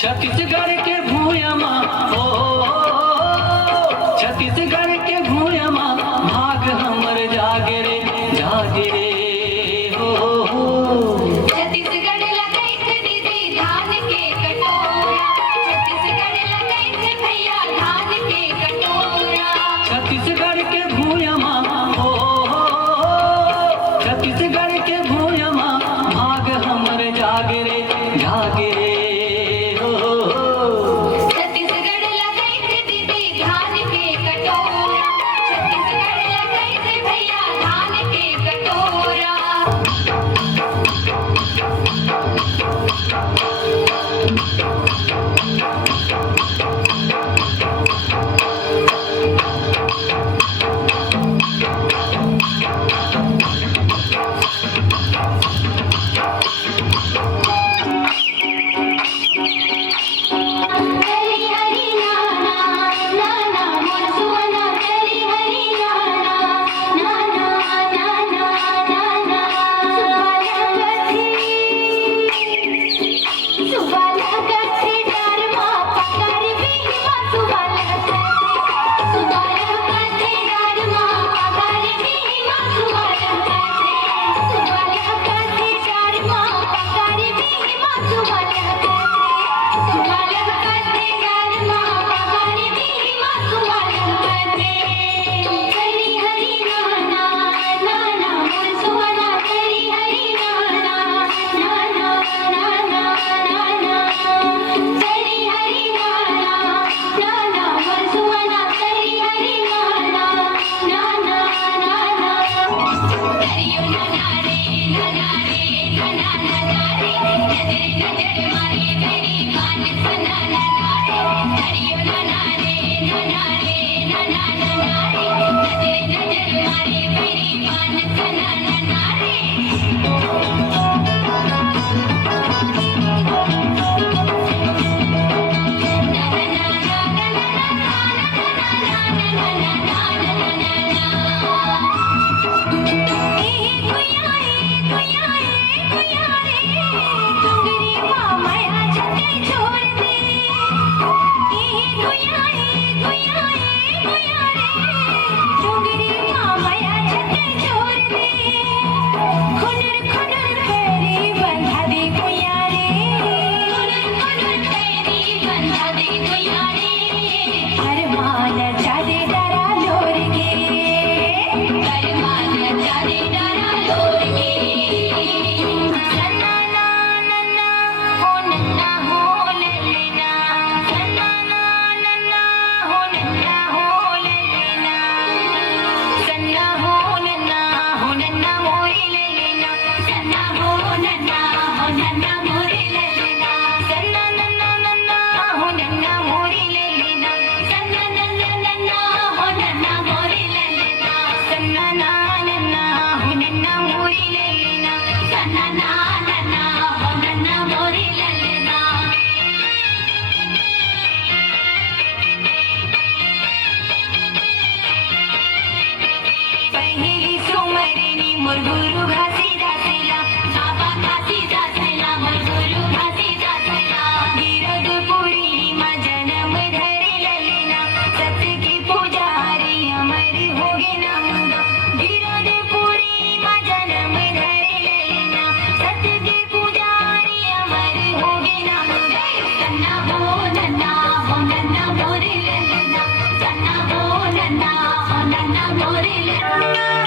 छत्तीसगढ़ के भूयमा ओ छत्तीसगढ़ के भूयमा भाग हमर जागे रे हो छत्तीसगढ़ लगैत दीदी धान के कटोरा छत्तीसगढ़ लगैत भैया धान के कटोरा छत्तीसगढ़ के भूयमा ओ छत्तीसगढ़ के भूयमा भाग हमर जागे रे छत्तीसगढ़ लगैत दीदी धान के कटोरा छत्तीसगढ़ लगैत भैया धान के कटोरा गुरु घासी दासेला बाबा घासी दासेला मोर गुरु घासी दासेला गिरद पुरी मा जन्म धरे ललेना सत्य की पुजारी अमर होगे नाम गिरद पुरी मा जन्म धरे ललेना सत्य की पुजारी अमर होगे नाम सन्ना हो नन्ना मोरे ललेना सन्ना हो नन्ना मोरे ललेना